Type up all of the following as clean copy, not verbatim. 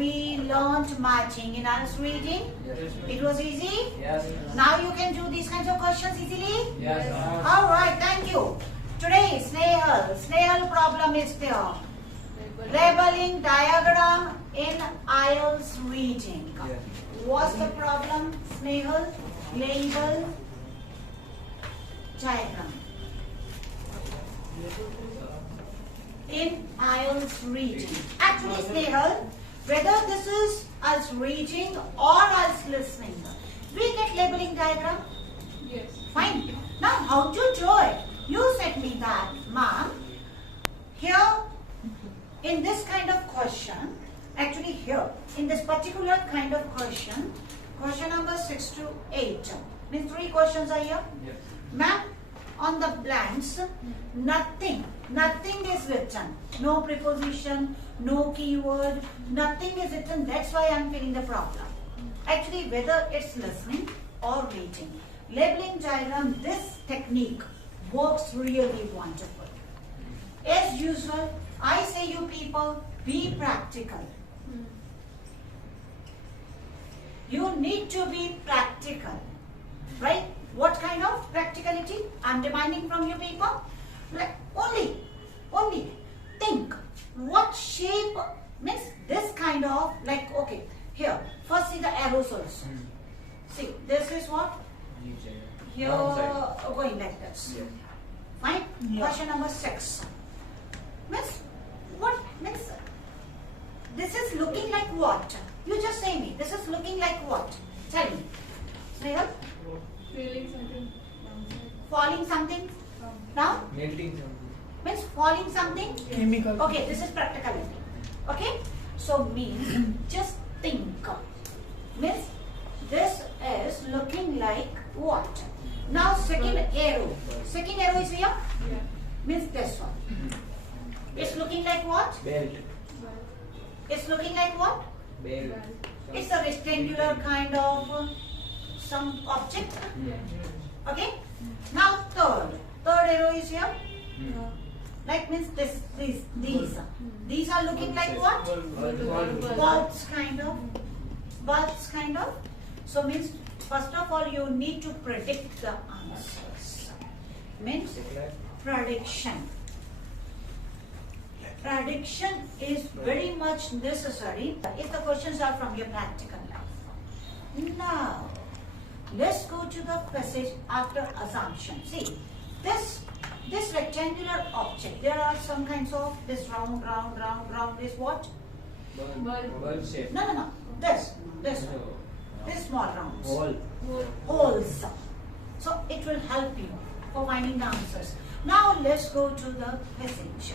we learned matching in IELTS reading? Yes. It was easy? Yes. Now you can do these kinds of questions easily? Yes. Alright, thank you. Today, Snehal problem is there. Labeling diagram in IELTS reading. Yes. What's the problem, Snehal? Label diagram in IELTS reading. Actually, Snehal, whether this is IELTS reading or IELTS listening, we get labeling diagram. Yes. Fine. Now, how to do it? You said me that, ma'am, here in this kind of question, actually here, in this particular kind of question, question number 6 to 8, means 3 questions are here. Yes. Ma'am, on the blanks, nothing is written. No preposition, no keyword, nothing is written. That's why I'm feeling the problem. Actually, whether it's listening or reading, labeling diagram, this technique works really wonderful. As usual, I say you people, be practical. You need to be practical, right? What kind of practicality I'm demanding from you people? Like only think what shape, means this kind of, like, okay, here, first see the arrows also. See, this is what? Here, going like this. Yes. Fine? Yeah. Question number 6. Means, what? Means, this is looking like what? You just say me, this is looking like what? Tell me. Snehal? Feeling something. Falling something? Now? Melting something. Means falling something? Chemical. Okay, this is practicality. Okay? So means, just think. Means, this is looking like what? Now second arrow. Second arrow is here? Yeah. Means this one. It's looking like what? Belt. It's looking like what? Belt. It's a rectangular kind of some object. Yeah. Okay? Now third arrow is here. Yeah. Like means this, these. These are looking like what? Bulbs kind of. Bulbs kind of. So means first of all you need to predict the answers. Means prediction. Prediction is very much necessary if the questions are from your practical life. Now, let's go to the passage after assumption. See, this rectangular object, there are some kinds of this round, this what? Ball shape. No. This one. This small rounds. Hole. Holes. So it will help you for finding the answers. Now let's go to the passage.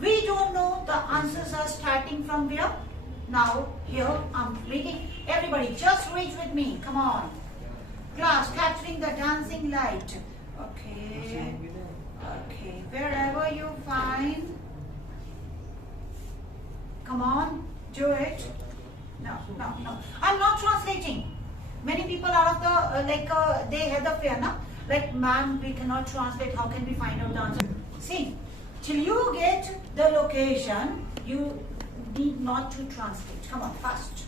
We don't know the answers are starting from where. Now here I'm reading. Everybody just read with me. Come on. Class, capturing the dancing light. Okay. Wherever you find. Come on. Do it. No. I'm not translating. Many people are of the, they have the fear, na? Like, ma'am, we cannot translate. How can we find out the answer? See, till you get the location, you need not to translate. Come on, fast.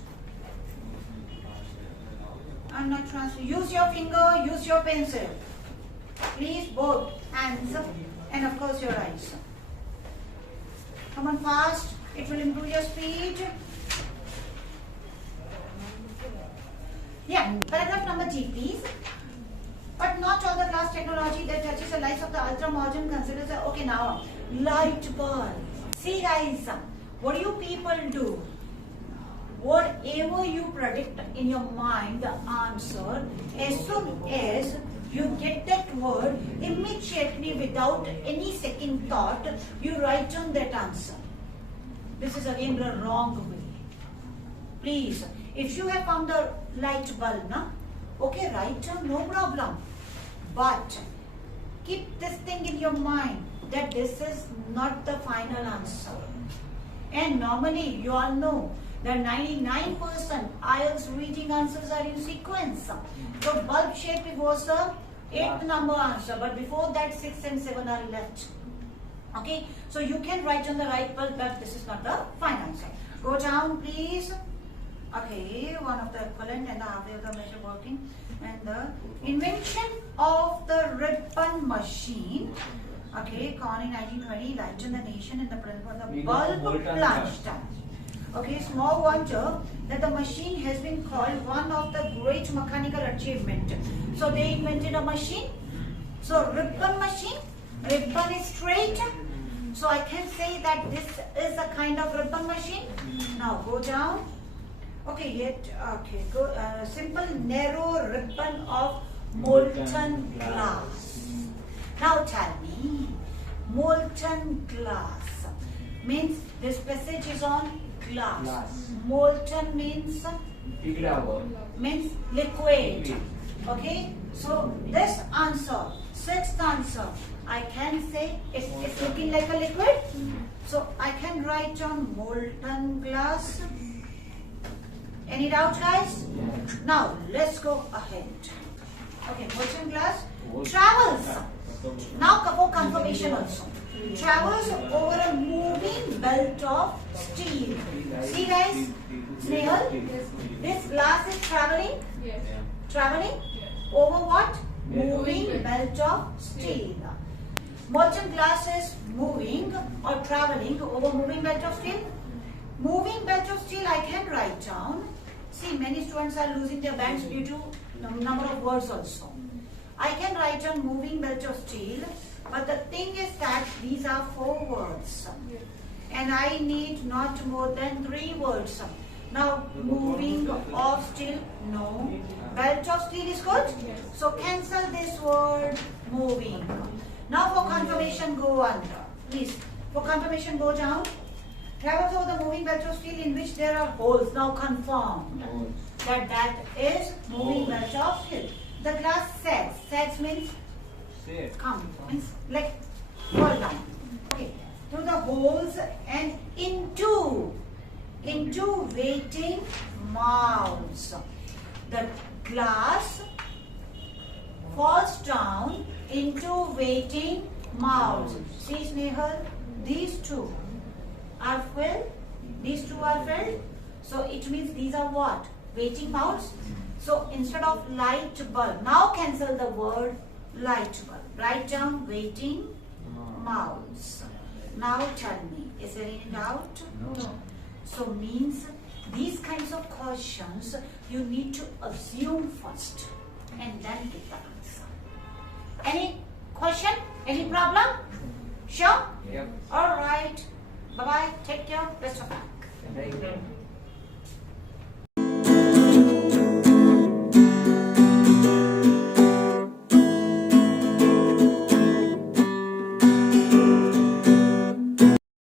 I'm not translating. Use your finger, use your pencil. Please, both hands and of course your eyes. Come on, fast. It will improve your speed. Yeah, paragraph number G, please. But not all the glass technology that touches the lives of the ultra-modern considers a, okay, now, light bulb. See guys, what do you people do? Whatever you predict in your mind, the answer, as soon as you get that word, immediately without any second thought, you write down that answer. This is again the wrong way. Please, if you have found the light bulb, na? Okay, write down, no problem. But keep this thing in your mind that this is not the final answer. And normally, you all know that 99% IELTS reading answers are in sequence. So bulb shape was the 8th number answer, but before that 6 and 7 are left. Okay, so you can write on the right bulb, but this is not the final answer. Go go down please. Okay, one of the equivalent and the halfway of the measure working. And the invention of the ribbon machine. Okay, Corn in 1920 lightened the nation in the principle of the bulb plunged. Okay, small wonder that the machine has been called one of the great mechanical achievement. So they invented a machine. So ribbon machine, ribbon is straight. So I can say that this is a kind of ribbon machine. Now go down. Okay, go simple narrow ribbon of molten glass. Now tell me, molten glass means this passage is on glass. Molten means liquid. Okay, so this answer, sixth answer, I can say it's looking like a liquid. So I can write on molten glass. Any doubt, guys? Now let's go ahead. Okay, molten glass travels. Now for confirmation also. Travels over a moving belt of steel. See guys, Snehal, this glass is traveling. Yes. Traveling Yes. over what? Moving belt of steel. Molten glass is moving or traveling over moving belt of steel. Moving belt of steel I can write down. See, many students are losing their bands due to number of words also. I can write down moving belt of steel, but the thing is that these are 4 words. Yes. And I need not more than 3 words. Now, moving of steel, no. Belt of steel is good. Yes. So cancel this word, moving. Now for confirmation, go under. Please, for confirmation, go down. Travels over the moving belt of steel in which there are holes. Now confirmed that is moving belt of steel. The glass sags. Sags means come, means like fall down. Okay, through the holes and into waiting mouths. The glass falls down into waiting mouths. See, Snehal, these 2 are filled. These 2 are filled. So it means these are what? Waiting mouths. So instead of light bulb, now cancel the word light bulb. Write down waiting mouths. Now tell me, is there any doubt? No. So means these kinds of questions you need to assume first and then give the answer. Any question? Any problem? Sure? Yep. Alright. Bye-bye. Take care. Best of luck. Thank you.